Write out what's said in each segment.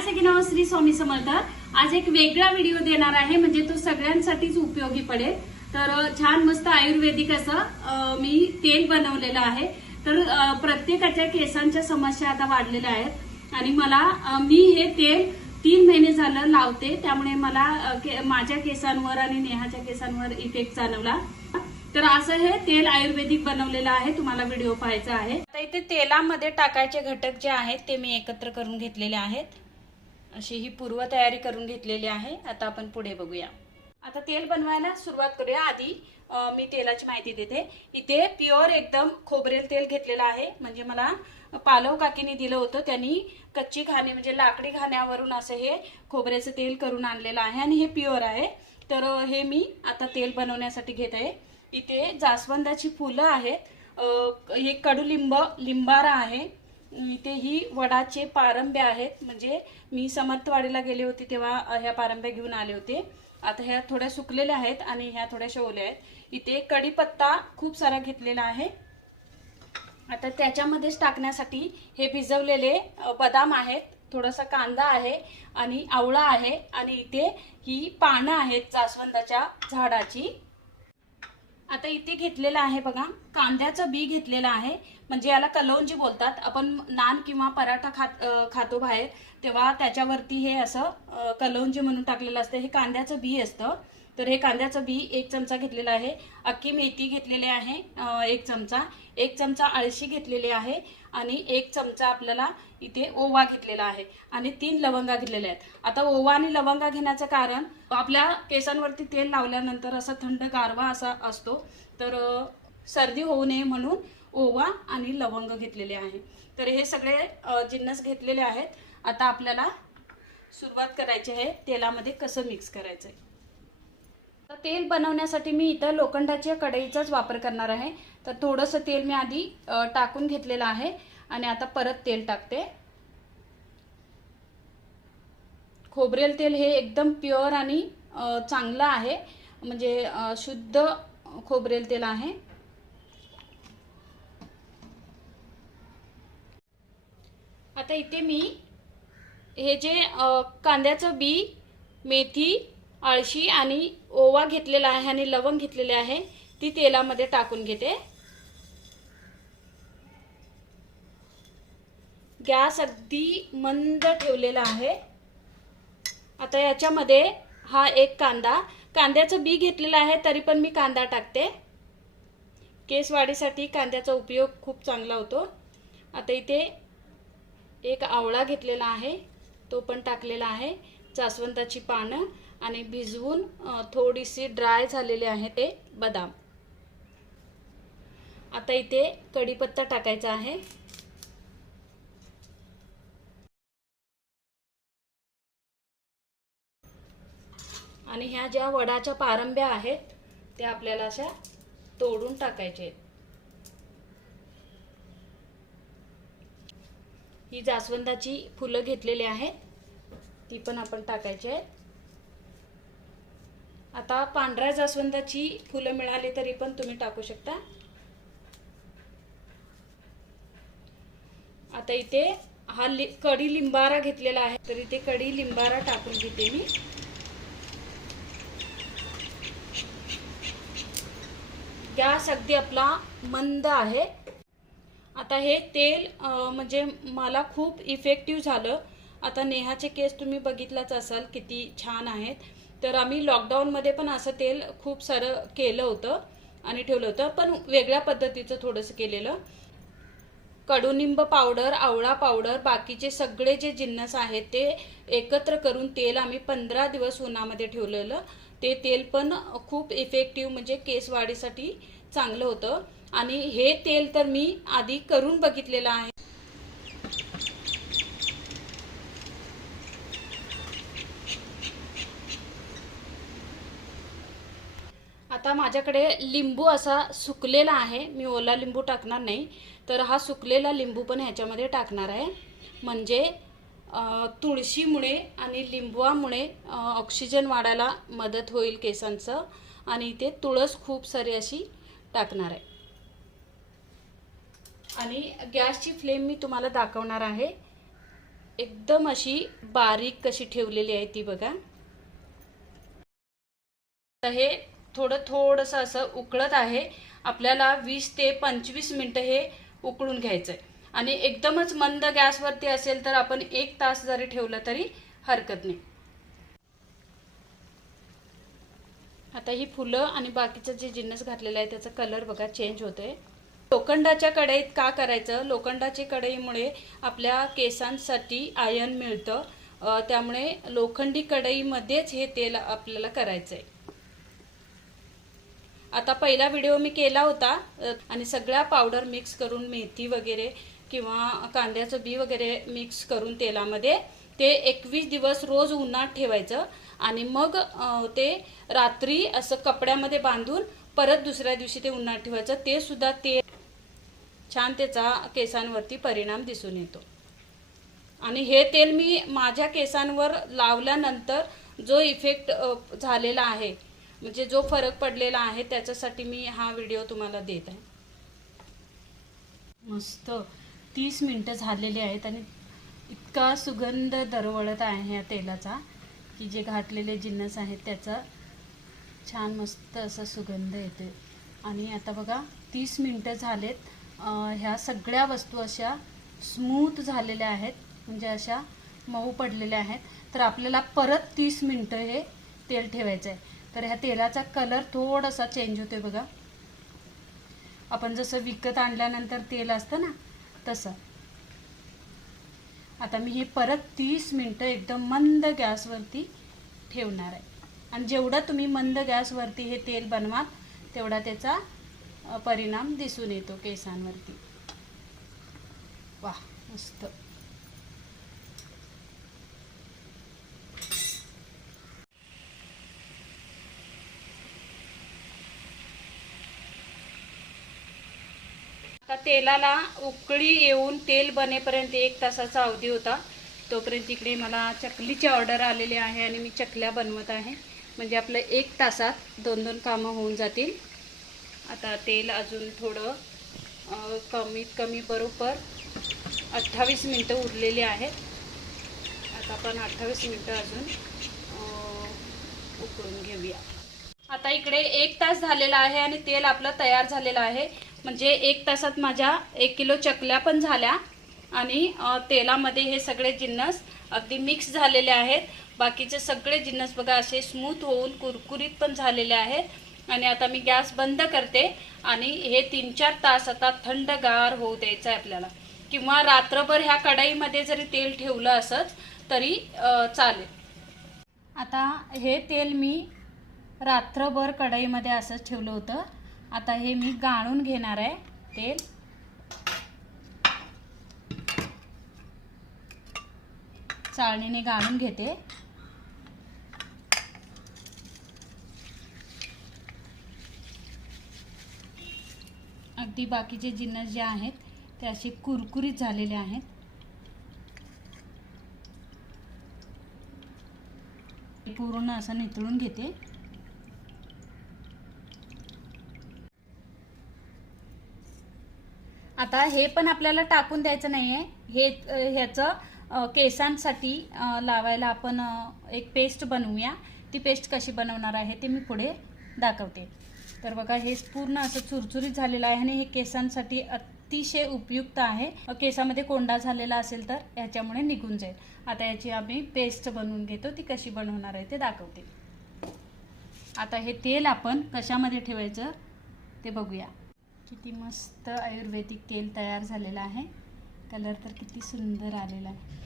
जय सगळ्यांना श्री स्वामी समर्थ आज एक वेगळा व्हिडिओ देणार आहे म्हणजे तो सगळ्यांसाठीच उपयोगी पडेल. तर छान मस्त आयुर्वेदिक असं मी तेल बनवलेलं आहे. तर प्रत्येकाच्या केसांच्या समस्या आता वाढलेल्या आहेत. आणि मला मी हे तेल तीन महिने झालं लावते त्यामुळे मला के- माझ्या केसांवर आणि नेहाच्या केसांवर इफेक्ट जाणवला. तर असं हे तेल आयुर्वेदिक बनवलेलं आहे तुम्हाला व्हिडिओ पाहायचा आहे. आता इथे तेलामध्ये टाकायचे घटक जे आहेत ते मी एकत्र करून घेतलेले आहेत. अशी ही पूर्वतयारी करून घेतलेली आहे. आता आपण पुढे बघूया. आता तेल बनवायला सुरुवात करूया. आधी मी तेलाची माहिती देते. इथे प्युअर एकदम खोबरेल तेल घेतलेलं आहे. म्हणजे मला पालव काकीने दिलं होतं. त्यांनी कच्ची घाणे म्हणजे लाकडी घाण्यावरून असं हे खोबऱ्याचं तेल करून आणलेलं आहे आणि हे प्युअर आहे. तर हे मी आता तेल बनवण्यासाठी घेत आहे. इथे जास्वंदाची फुलं आहेत. हे कडुलिंब लिंबारा आहे. इथे ही वडाचे पारंब्या आहेत. म्हणजे मी समर्थवाडीला गेले होते तेव्हा ह्या पारंब्या घेऊन आले होते. आता ह्या थोड्या सुकलेल्या आहेत आणि ह्या थोड्या शेवल्या आहेत. इथे कढीपत्ता खूप सारा घेतलेला आहे. आता त्याच्यामध्येच टाकण्यासाठी हे भिजवलेले बदाम आहेत. थोडासा कांदा आहे आणि आवळा आहे. आणि इथे ही पानं आहेत जास्वंदाच्या झाडाची. आता इथे घेतलेलं आहे बघा कांद्याचं बी घेतलेलं आहे. म्हणजे याला कलौंजी बोलतात. आपण नान किंवा पराठा खात खातो बाहेर तेव्हा त्याच्यावरती हे असं कलौंजी म्हणून टाकलेलं असतं. हे कांद्याचं बी असतं. तर हे कांद्याचं बी एक चमचा घेतलेला आहे. अख्खी मेथी घेतलेली आहे एक चमचा. एक चमचा आळशी घेतलेली आहे. आणि एक चमचा आपल्याला इथे ओवा घेतलेला आहे आणि तीन लवंगा घेतलेल्या आहेत. आता ओवा आणि लवंगा घेण्याचं कारण आपल्या केसांवरती तेल लावल्यानंतर असा थंड गारवा असा असतो तर सर्दी होऊ नये म्हणून ओवा आणि लवंग घेतलेले आहे. तर हे सगळे जिन्नस घेतलेले आहेत. आता आपल्याला सुरुवात करायची आहे तेलामध्ये कसं मिक्स करायचं आहे तर तेल बनवण्यासाठी मी इथं लोखंडाच्या कढईचाच वापर करणार आहे. तर थोडंसं तेल मी आधी टाकून घेतलेलं आहे आणि आता परत तेल टाकते. खोबरेल तेल हे एकदम प्युअर आणि चांगलं आहे. म्हणजे शुद्ध खोबरेल तेल आहे. आता इथे मी हे जे कांद्याचं बी मेथी आळशी आणि ओवा घेतलेला आहे आणि लवंग घेतलेले आहे ती तेलामध्ये टाकून घेते. गॅस अगदी मंद ठेवलेला आहे. आता याच्यामध्ये हा एक कांदा. कांद्याचं बी घेतलेलं आहे तरी पण मी कांदा टाकते. केस वाढीसाठी कांद्याचा उपयोग खूप चांगला होतो. आता इथे एक आवळा घेतलेला आहे तो पण टाकलेला आहे. जास्वंदाची पानं. आणि भिजवून थोडीशी ड्राय झालेले आहे ते बदाम. आता इथे कढीपत्ता टाकायचा आहे. आणि ह्या ज्या वडाच्या पारंब्या आहेत त्या आपल्याला अशा तोडून टाकायच्या आहेत. ही जास्वंदाची फुलं घेतलेली आहेत ती पण आपण टाकायची आहेत. आता पांढऱ्या जास्वंदाची फुलं मिळाली तरी पण तुम्ही टाकू शकता. आता इथे हा लि कढी लिंबारा घेतलेला आहे तर इथे कढी लिंबारा टाकून घेते मी. गॅस अगदी आपला मंद आहे. आता हे तेल म्हणजे मला खूप इफेक्टिव्ह झालं. आता नेहाचे केस तुम्ही बघितलाच असाल किती छान आहेत. तर आम्ही लॉकडाऊनमध्ये पण असं तेल खूप सारं केलं होतं आणि ठेवलं होतं पण वेगळ्या पद्धतीचं थोडंसं केलेलं. कडुनिंब पावडर आवळा पावडर बाकीचे सगळे जे जिन्नस आहेत ते एकत्र करून तेल आम्ही पंधरा दिवस उन्हामध्ये ठेवलेलं. ते तेल पण खूप इफेक्टिव्ह म्हणजे केस वाढीसाठी चांगलं होतं. आणि हे तेल तर मी आधी करून बघितलेलं आहे. आता माझ्याकडे लिंबू असा सुकलेला आहे. मी ओला लिंबू टाकणार नाही. तर हा सुकलेला लिंबू पण ह्याच्यामध्ये टाकणार आहे. म्हणजे तुळशीमुळे आणि लिंबवामुळे ऑक्सिजन वाढायला मदत होईल केसांचं. आणि इथे तुळस खूप सारी अशी टाकणार आहे. आणि गॅसची फ्लेम मी तुम्हाला दाखवणार आहे. एकदम अशी बारीक कशी ठेवलेली आहे ती बघा. तर हे थोडं थोडंसं असं उकळत आहे. आपल्याला वीस ते पंचवीस मिनटं हे उकळून घ्यायचं आहे आणि एकदमच मंद गॅसवरती असेल तर आपण एक तास जरी ठेवलं तरी हरकत नाही. आता ही फुलं आणि बाकीचं जे जिन्नस घातलेलं आहे त्याचा कलर बघा चेंज होतोय. लोखंडाच्या कढईत का करायचं? लोखंडाची कढईमुळे आपल्या केसांसाठी आयन मिळतं. त्यामुळे लोखंडी कढईमध्येच हे तेल आपल्याला करायचं आहे आता पहिला व्हिडिओ मी केला होता आणि सगळ्या पावडर मिक्स करून मेथी वगैरे किंवा कांद्याचं बी वगैरे मिक्स करून तेलामध्ये ते एकवीस दिवस रोज उन्हात ठेवायचं आणि मग ते रात्री असं कपड्यामध्ये बांधून परत दुसऱ्या दिवशी ते उन्हात ठेवायचं. ते सुद्धा तेल छान त्याचा केसांवरती परिणाम दिसून येतो. आणि हे तेल मी माझ्या केसांवर लावल्यानंतर जो इफेक्ट झालेला आहे म्हणजे जो फरक पडलेला आहे त्याच्यासाठी मी हा व्हिडिओ तुम्हाला देत आहे. मस्त. तीस मिनटं झालेली आहेत आणि इतका सुगंध दरवळत आहे या तेलाचा की जे घातलेले जिन्नस आहेत त्याचा छान मस्त असा सुगंध येते. आणि आता बघा तीस मिनटं झालेत. ह्या सगळ्या वस्तू अशा स्मूथ झालेल्या आहेत म्हणजे अशा मऊ पडलेल्या आहेत. तर आपल्याला परत तीस मिनटं हे तेल ठेवायचं आहे तर ह्या तेलाचा कलर थोडासा चेंज होतोय बघा. आपण जसं विकत आणल्यानंतर तेल असतं ना तसं. आता मी हे परत तीस मिनटं एकदम मंद गॅसवरती ठेवणार आहे. आणि जेवढं तुम्ही मंद गॅसवरती हे तेल बनवाल तेवढा त्याचा परिणाम दिसून येतो केसांवरती. वा मस्त. का तेलाला उकळी येऊन तेल बनेपर्यंत एक तासाचा अवधी होता. तोपर्यंत इकडे मला चकलीची ऑर्डर आलेली आहे आणि मी चकल्या बनवत आहे. म्हणजे आपलं एक तासात दोन दोन कामं होऊन जातील. आता तेल अजून थोडं कमीत कमी बरोबर अठ्ठावीस मिनटं उरलेली आहेत. आता आपण अठ्ठावीस मिनटं अजून उकळून घेऊया. आता इकडे एक तास झालेला आहे आणि तेल आपलं तयार झालेलं आहे. म्हणजे एक तासात माझ्या एक किलो चकल्या पण झाल्या आणि तेलामध्ये हे सगळे जिन्नस अगदी मिक्स झालेले आहेत. बाकीचे सगळे जिन्नस बघा असे स्मूथ होऊन कुरकुरीत पण झालेले आहेत. आणि आता मी गॅस बंद करते आणि हे तीन चार तास आता थंडगार होऊ द्यायचं आहे आपल्याला. किंवा रात्रभर ह्या कढाईमध्ये जरी तेल ठेवलं असंच तरी चालेल. आता हे तेल मी रात्रभर कढईमध्ये असंच ठेवलं होतं. आता हे मी गाळून घेणार आहे तेल. चाळणीने गाळून घेते. अगदी बाकीचे जिन्नस जे आहेत ते असे कुरकुरीत झालेले आहेत. पूर्ण असं नितळून घेते. आता हे पण आपल्याला टाकून द्यायचं नाही आहे हे ह्याचं केसांसाठी लावायला आपण एक पेस्ट बनवूया. ती पेस्ट कशी बनवणार आहे ते मी पुढे दाखवते. तर बघा हे पूर्ण असं चुरचुरीत झालेलं आहे आणि हे केसांसाठी अतिशय उपयुक्त आहे. केसामध्ये कोंडा झालेला असेल तर ह्याच्यामुळे निघून जाईल. आता याची आम्ही पेस्ट बनवून घेतो. ती कशी बनवणार आहे ते दाखवते. आता हे तेल आपण कशामध्ये ठेवायचं ते बघूया. किती मस्त आयुर्वेदिक तेल तयार झालेलं आहे. कलर तर किती सुंदर आलेला आहे.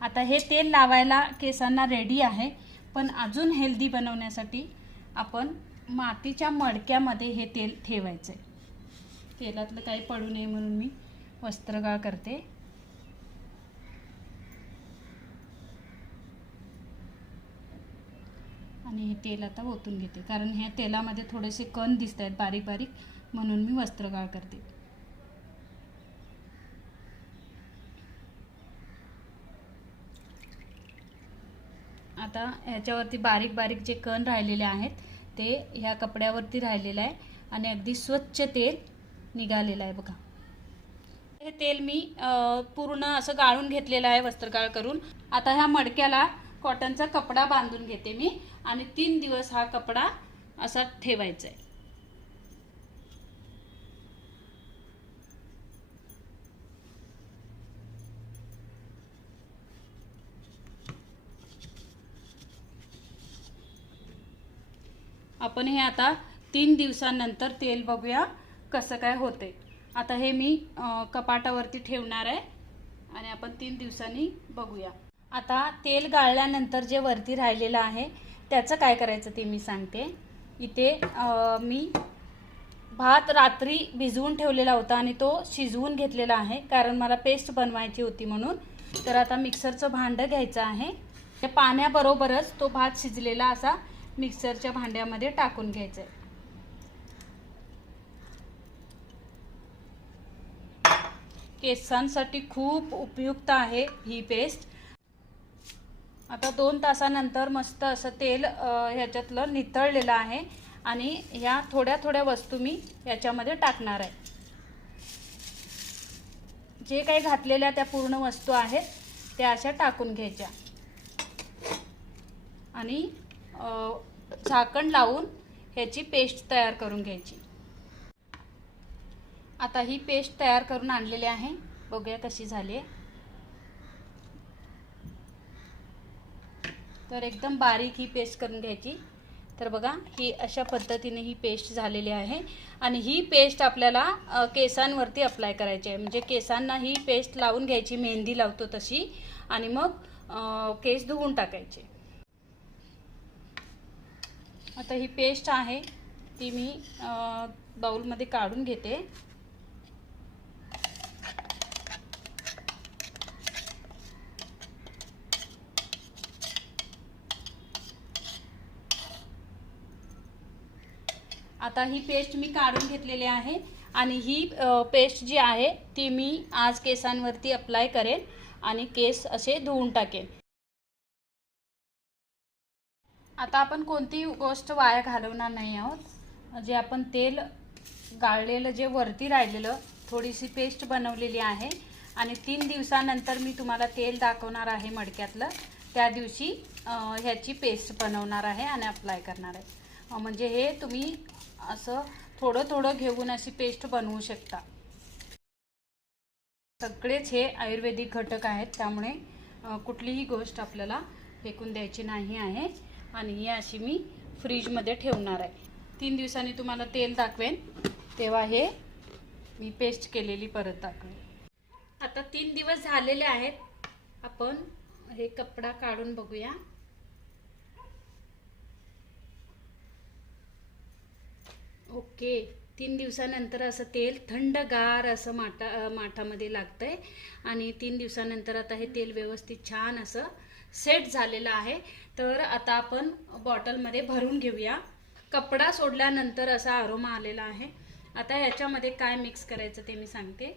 आता हे तेल लावायला केसांना रेडी आहे. पण अजून हेल्दी बनवण्यासाठी आपण मातीच्या मडक्यामध्ये हे तेल ठेवायचं आहे तेलातलं काही पडू नये म्हणून मी वस्त्रगाळ करते. आणि हे तेल आता ओतून घेते. कारण ह्या तेलामध्ये थोडेसे कण दिसत आहेत बारीक बारीक म्हणून मी वस्त्रगाळ करते. आता ह्याच्यावरती बारीक बारीक जे कण राहिलेले आहेत ते ह्या कपड्यावरती राहिलेलं आहे आणि अगदी स्वच्छ तेल निघालेलं आहे बघा. हे तेल मी पूर्ण असं गाळून घेतलेलं आहे वस्त्रगाळ करून. आता ह्या मडक्याला कॉटनचा कपडा बांधून घेते मी आणि तीन दिवस हा कपडा असा ठेवायचा आहे. आपण हे आता तीन दिवसांनंतर तेल बघूया कसं काय होते आता हे मी कपाटावरती ठेवणार आहे आणि आपण तीन दिवसांनी बघूया. आता तेल गाळल्यानंतर जे वरती राहिलेलं आहे त्याचं काय करायचं ते मी सांगते. इथे मी भात रात्री भिजवून ठेवलेला होता आणि तो शिजवून घेतलेला आहे कारण मला पेस्ट बनवायची होती म्हणून. तर आता मिक्सरचं भांडं घ्यायचं आहे. त्या पाण्याबरोबरच तो भात शिजलेला असा मिक्सरच्या भांड्यामध्ये टाकून घ्यायचा आहे केसांसाठी खूप उपयुक्त आहे ही पेस्ट. आता दोन तासानंतर मस्त असं तेल ह्याच्यातलं नितळलेलं आहे आणि ह्या थोड्या थोड्या वस्तू मी याच्यामध्ये टाकणार आहे. जे काही घातलेल्या त्या पूर्ण वस्तू आहेत त्या अशा टाकून घ्यायच्या. आणि झाकण लावून ह्याची पेस्ट तयार करून घ्यायची. आता ही पेस्ट तयार करून आणलेली आहे. बघूया कशी झाली आहे. तर एकदम बारीक ही पेस्ट करून घ्यायची. तर बघा ही अशा पद्धतीने ही पेस्ट झालेली आहे. आणि ही पेस्ट आपल्याला केसांवरती अप्लाय करायची आहे. म्हणजे केसांना ही पेस्ट लावून घ्यायची मेहंदी लावतो तशी. आणि मग केस धुवून टाकायचे. आता ही पेस्ट आहे ती मी बाऊलमध्ये बाउलमध्ये काढून घेते. आता ही पेस्ट मी काढून घेतलेली आहे आणि ही पेस्ट जी आहे ती मी आज केसांवरती अप्लाय करेन आणि केस असे धुवून टाकेन. आता आपण कोणतीही गोष्ट वाया घालवणार नाही आहोत. जे आपण तेल गाळलेलं जे वरती राहिलेलं थोडीशी पेस्ट बनवलेली आहे. आणि तीन दिवसानंतर मी तुम्हाला तेल दाखवणार आहे मडक्यातलं. त्या दिवशी ह्याची पेस्ट बनवणार आहे आणि अप्लाय करणार आहे. म्हणजे हे तुम्ही असं थोडं थोडं घेऊन अशी पेस्ट बनवू शकता. सगळेच हे आयुर्वेदिक घटक आहेत त्यामुळे कुठलीही गोष्ट आपल्याला फेकून द्यायची नाही आहे. आणि ही अशी मी फ्रीजमध्ये ठेवणार आहे. तीन दिवसांनी तुम्हाला तेल दाखवेन तेव्हा हे मी पेस्ट केलेली परत दाखवेन. आता तीन दिवस झालेले आहेत. आपण हे कपडा काढून बघूया. ओके. तीन दिवसानंतर असं तेल थंडगार असं माठा माठामध्ये लागतं आहे आणि तीन दिवसानंतर आता हे तेल व्यवस्थित छान असं सेट झालेलं आहे. तर आता आपण बॉटलमध्ये भरून घेऊया. कपडा सोडल्यानंतर असा अरोमा आलेला आहे. आता ह्याच्यामध्ये काय मिक्स करायचं ते मी सांगते.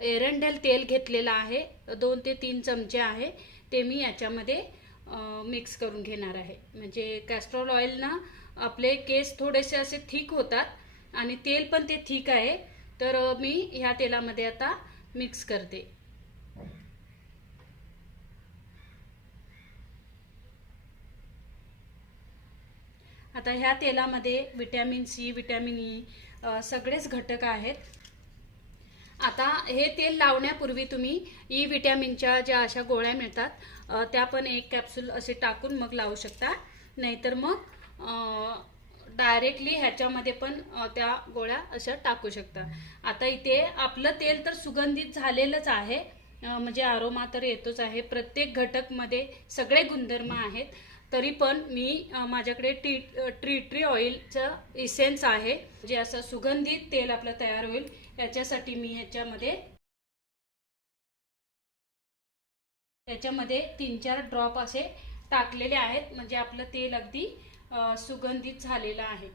एरंडेल तेल घेतलेलं आहे. दोन ते तीन चमचे आहे. ते मी याच्यामध्ये मिक्स करून घेणार आहे. म्हणजे कॅस्ट्रॉल ऑइल ना आपले केस थोडेसे असे थिक होतात आणि तेल पण ते थिक आहे. तर मी ह्या तेलामध्ये आता मिक्स करते. आता ह्या तेलामध्ये विटॅमिन सी विटॅमिन ई सगळेच घटक आहेत. आता हे तेल लावण्यापूर्वी तुम्ही e ई व्हिटॅमिनच्या ज्या अशा गोळ्या मिळतात त्या पण एक कॅप्सूल असे टाकून मग लावू शकता. नाहीतर मग डायरेक्टली ह्याच्यामध्ये पण त्या गोळ्या अशा टाकू शकता. आता इथे आपलं तेल तर सुगंधित झालेलंच आहे. म्हणजे आरोमा तर येतोच आहे. प्रत्येक घटकमध्ये सगळे गुणधर्म आहेत. तरी पण मी माझ्याकडे टी ट्री ट्री ऑइलचं इसेन्स आहे. जे असं सुगंधित तेल आपलं तयार होईल. त्याच्यासाठी मी ह्याच्यामध्ये त्याच्यामध्ये तीन चार ड्रॉप असे टाकलेले आहेत. म्हणजे आपलं तेल अगदी सुगंधित झालेलं आहे.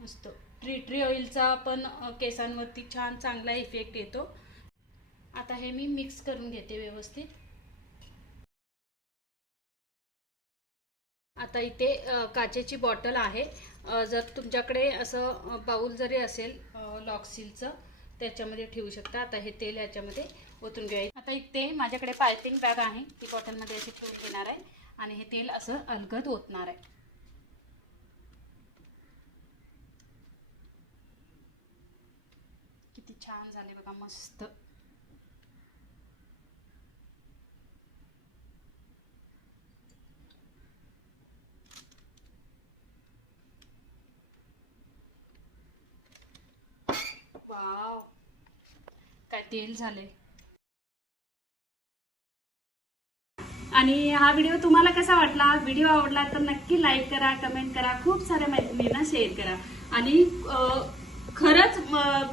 मस्त. ट्री ट्री ऑइलचा पण केसांवरती छान चांगला इफेक्ट येतो. आता हे मी मिक्स करून घेते व्यवस्थित. आता इथे काचेची बॉटल आहे. जर तुमच्याकडे असं बाऊल जरी असेल लॉक्सिलचं त्याच्यामध्ये ठेवू शकता. आता हे तेल याच्यामध्ये ओतून घेऊया आता इथे माझ्याकडे पायपिंग बॅग आहे. ती बॉटलमध्ये अशी ठेवून घेणार आहे. आणि हे तेल असं अलगद ओतणार आहे. किती छान झाले बघा मस्त. वाव. काय तेल झाले आणि हा व्हिडिओ तुम्हाला कसा वाटला? व्हिडिओ आवडला तर नक्की लाईक करा कमेंट करा. खूप साऱ्या मैत्रिणींना शेअर करा. आणि खरंच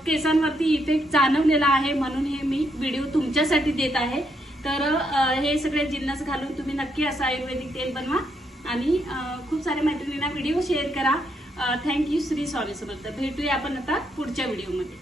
केसांवरती इफेक्ट जाणवलेला आहे म्हणून हे मी व्हिडिओ तुमच्यासाठी देत आहे. तर हे सगळे जिन्नस घालून तुम्ही नक्की असं आयुर्वेदिक तेल बनवा. आणि खूप साऱ्या मैत्रिणींना व्हिडिओ शेअर करा. थँक्यू श्री स्वामी समर्थ भेटूया आपण आता पुढच्या व्हिडिओमध्ये.